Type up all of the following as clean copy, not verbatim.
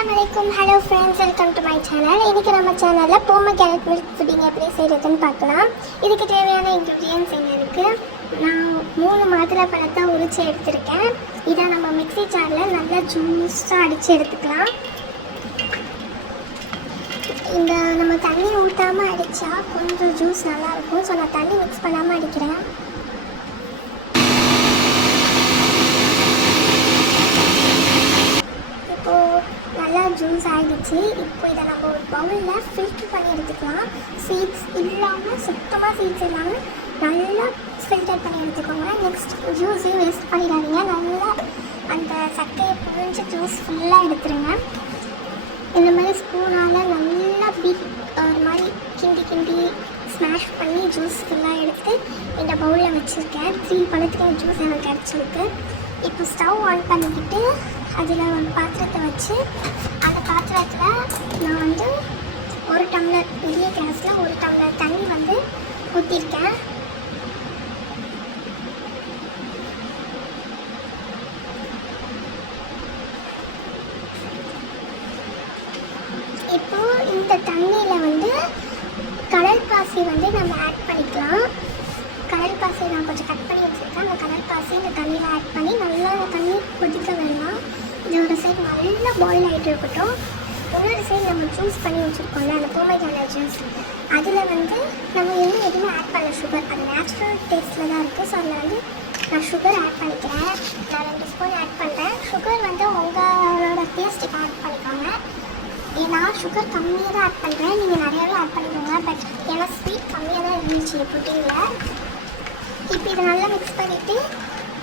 அஸ்ஸலாமு அலைக்கும். Hello friends, welcome to my channel. இன்றைக்கி நம்ம சேனலில் போமோகிரானட் மில்க் புட்டிங் எப்படி செய்கிறதுன்னு பார்க்கலாம். இதுக்கு தேவையான இன்க்ரீடியன்ட்ஸ் என்ன இருக்குது? நான் 3 மாதுளை பழத்தை உரித்து எடுத்திருக்கேன். இதை நம்ம மிக்ஸி ஜாரில் நல்லா ஜூஸாக அடித்து எடுத்துக்கலாம். இந்த நம்ம தண்ணி ஊற்றாமல் அடித்தா கொஞ்சம் ஜூஸ் நல்லாயிருக்கும். ஸோ நான் தண்ணி மிக்ஸ் பண்ணாமல் அடிக்கிறேன். நல்லா ஜூஸ் ஆகிடுச்சு. இப்போ இதை நம்ம ஒரு பவுலில் ஃபில்ட்ரு பண்ணி எடுத்துக்கலாம். சீட்ஸ் இல்லாமல், சுத்தமாக சீட்ஸ் இல்லாமல் நல்லா ஃபில்டர் பண்ணி எடுத்துக்கோங்க. நெக்ஸ்ட் ஜூஸையும் வேஸ்ட் பண்ணிடாதீங்க. நல்லா அந்த சக்கையை புழிஞ்சு ஜூஸ் ஃபுல்லாக எடுத்துருங்க. இந்த மாதிரி ஸ்பூனால் நல்லா ஒரு மாதிரி கிண்டி ஸ்மாஷ் பண்ணி ஜூஸ் ஃபுல்லாக எடுத்து இந்த பவுலில் வச்சுருக்கேன். 3 பழத்துக்கு ஜூஸ் எனக்கு கிடச்சிருக்கு. இப்போ ஸ்டவ் ஆன் பண்ணிக்கிட்டு அதில் ஒரு பாத்திரத்தை வச்சு அந்த பாத்திரத்தில் நான் 1 டம்ளர் பெரிய கிளாஸில் 1 டம்ளர் தண்ணி ஊற்றிருக்கேன். இப்போது இந்த தண்ணியில் கடல் பாசி நம்ம ஆட் பண்ணிக்கலாம். கடல் பாசி நான் கொஞ்சம் கட் பண்ணி வச்சுருக்கேன். அந்த கடல் பாசி இந்த தண்ணியில் ஆட் பண்ணி நல்லா தண்ணி கொதிக்க வேண்டாம். இது ஒரு சைடு நல்லா பாயில் ஆகிட்டு இருக்கட்டும். இன்னொரு சைடு நம்ம ஜூஸ் பண்ணி வச்சுருக்கோம்ல, அந்த போமோகிரானட் ஜூஸ், அதில் நம்ம இன்னும் எதுவுமே ஆட் பண்ணல. சுகர் அது நேச்சுரல் டேஸ்ட்டில் தான் இருக்குது. ஸோ அதில் நான் சுகர் ஆட் பண்ணிக்கிறேன். நான் 2 ஸ்பூன் ஆட் பண்ணுறேன். சுகர் உங்களோட டேஸ்ட்டுக்கு ஆட் பண்ணிக்கோங்க. நான் சுகர் கம்மியாக தான் ஆட் பண்ணுறேன். நீங்கள் நிறையாவே ஆட் பண்ணிக்கோங்க. பட் ஏன்னா ஸ்வீட் கம்மியாக தான் இருந்துச்சு புட்டிங்கில். இப்போ இதை நல்லா மிக்ஸ் பண்ணிவிட்டு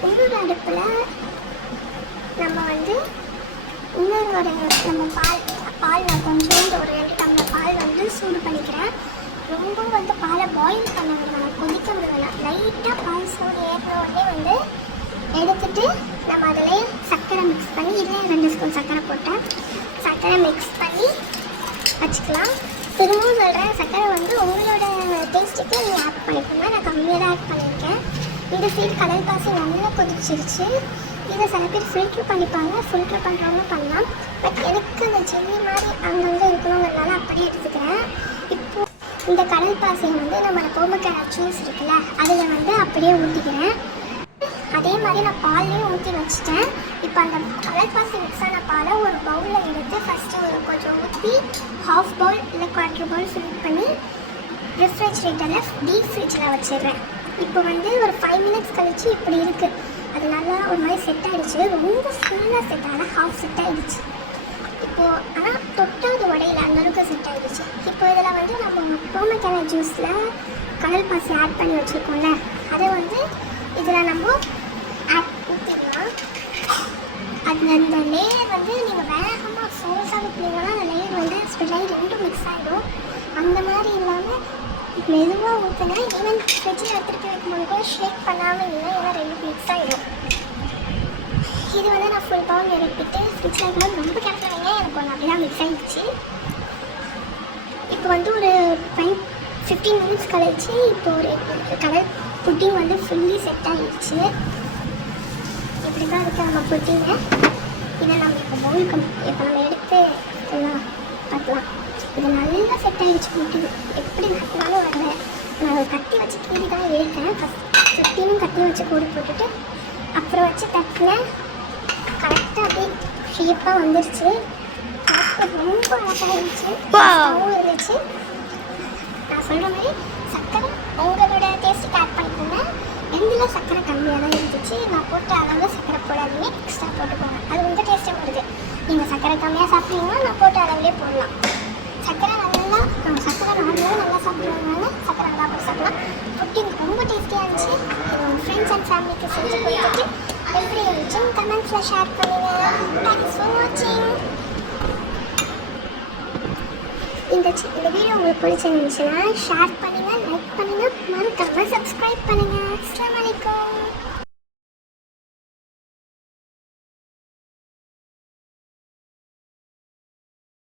இன்னொரு அடுப்பில் நம்ம இன்னொரு நம்ம பால் நான் கொஞ்சோண்டு ஒரு 2 டம்ளர் பால் சூடு பண்ணிக்கிறேன். ரொம்ப பாலை பாயில் பண்ண வேண்டாம், கொதிக்க வேண்டாம். லைட்டாக பால் சூடு ஏறின உடனே எடுத்துகிட்டு நம்ம அதிலே சர்க்கரை மிக்ஸ் பண்ணி, இதிலே 2 ஸ்பூன் சர்க்கரை போட்டேன். சர்க்கரை மிக்ஸ் பண்ணி வச்சுக்கலாம். திரும்பவும் சொல்கிறேன், சர்க்கரை உங்களோட டேஸ்ட்டுக்கு நீங்கள் ஆட் பண்ணிக்கோங்க. நான் கம்மியாக தான் ஆட் பண்ணியிருக்கேன். இந்த சைடு கடல் பாசி நல்லா கொதிச்சிருச்சு. இதை சில பேர் ஃபில்ட்ரு பண்ணிப்பாங்க, ஃபில்ட்ரு பண்ணுறவங்க பண்ணலாம். பட் எனக்கு அந்த ஜெல்லி மாதிரி அங்கங்கே இருக்கணுங்கிறதுனால அப்படியே எடுத்துக்கிறேன். இப்போது இந்த கடல் பாசியை நம்ம போமோகிரானட் ஜூஸ் இருக்குல்ல, அதில் அப்படியே ஊற்றிக்கிறேன். அதே மாதிரி நான் பால்லையும் ஊற்றி வச்சுட்டேன். இப்போ அந்த கடல் பாசி மிக்ஸ் ஆன பாலை ஒரு பவுலில் எடுத்து ஃபஸ்ட்டு கொஞ்சம் ஊற்றி ½ பவுல் இல்லை 1/4 பவுல் ஃபில் பண்ணி ரெஃப்ரிஜரேட்டரில் டீப் ஃப்ரிட்ஜில் வச்சிடுறேன். இப்போ ஒரு 5 மினிட்ஸ் கழித்து இப்படி இருக்குது. அது நல்லா ஒரு மாதிரி செட் ஆகிடுச்சு. ரொம்ப ஃபுல்லாக செட் ஆனால் ஹாஃப் செட் ஆகிடுச்சு. இப்போது ஆனால் தொட்டாது உடையில அந்தளவுக்கு செட் ஆகிடுச்சு. இப்போ இதில் நம்ம போமோகிரானட் ஜூஸில் கடல் பாசி ஆட் பண்ணி வச்சுருக்கோம்ல, அதை இதில் நம்ம ஊற்றிடலாம். அது அந்த லேயர் நீங்கள் வேகமாக ஃபோர்ஸாக ஊற்றினீங்கன்னா அந்த லேயர் ஸ்ப்ரெட் ஆகி 2 மிக்ஸ் ஆகிடும். அந்த மாதிரி இல்லாமல் மெதுவாக ஊற்றினா ஈவன் ஃப்ரிட்ஜில் எடுத்துகிட்டு வைக்கும்போது கூட ஷேக் பண்ணாமல் இல்லை, ஏன்னா 2 மிக்ஸ் ஆகிடும். இது நான் ஃபுல் பவுல் எடுத்துகிட்டு ஃப்ரிட்ஜில் வைக்கும்போது ரொம்ப கேர்ஃபுல்லாக வைங்க. எனக்கு அப்படி தான் மிக்ஸ் ஆகிடுச்சு. இப்போ ஒரு 15 மினிட்ஸ் கழிச்சு இப்போ ஒரு கடல் புட்டிங் ஃபுல்லி செட் ஆகிடுச்சு. இப்படி தான் இருக்குது நம்ம புட்டிங்க. இதை நம்ம இப்போ பவுலுக்கு இப்போ நம்ம எடுத்து பார்க்கலாம். இது நல்லா செட் ஆகிடுச்சு புட்டிங். எப்படி நட்டினாலும் வரல. நான் ஒரு கத்தி வச்சு கீழே தான் எடுத்தேன். சுற்றிலும் கத்தி வச்சு கூடு போட்டுட்டு அப்புறம் வச்சு தட்டினேன். கரெக்டாக அப்படியே ஷேப்பாக வந்துருச்சு. ரொம்ப அழகாக இருந்துச்சு. இருந்துச்சு. நான் சொல்கிற மாதிரி சர்க்கரை உங்களோட டேஸ்ட்டுக்கு ஆட் பண்ணிக்கோங்க. எந்தில் சர்க்கரை கம்மியாக தான் இருந்துச்சு. நான் போட்ட அளவில் சர்க்கரை போடாதீங்க, எக்ஸ்ட்ரா போட்டுக்கோங்க. அது உங்கள் டேஸ்ட்டாக வருது. நீங்கள் சர்க்கரை கம்மியாக சாப்பிட்டீங்கன்னா நான் போட்ட அளவுலேயே போடலாம். சர்க்கரை நார்மலாக நல்லா சாப்பிடுவாங்க. சர்க்கரை நல்லா போட்டு சாப்பிடலாம். புட்டிங் ரொம்ப டேஸ்டியாக இருந்துச்சு. இது உங்கள் ஃப்ரெண்ட்ஸ் அண்ட் ஃபேமிலிக்கு செஞ்சு கொடுத்துட்டு எப்படி இருந்துச்சுன்னு கமெண்ட்ஸில் ஷேர் பண்ணுங்கள். தேங்க்ஸ் ஃபார் வாட்சிங். இந்த வீடியோ உங்களுக்கு பிடிச்சிருந்துச்சுன்னா ஷேர் பண்ணுங்கள், லைக் பண்ணுங்கள், மறக்காமல் சப்ஸ்கிரைப் பண்ணுங்கள். அஸ்ஸலாமு அலைக்கும்.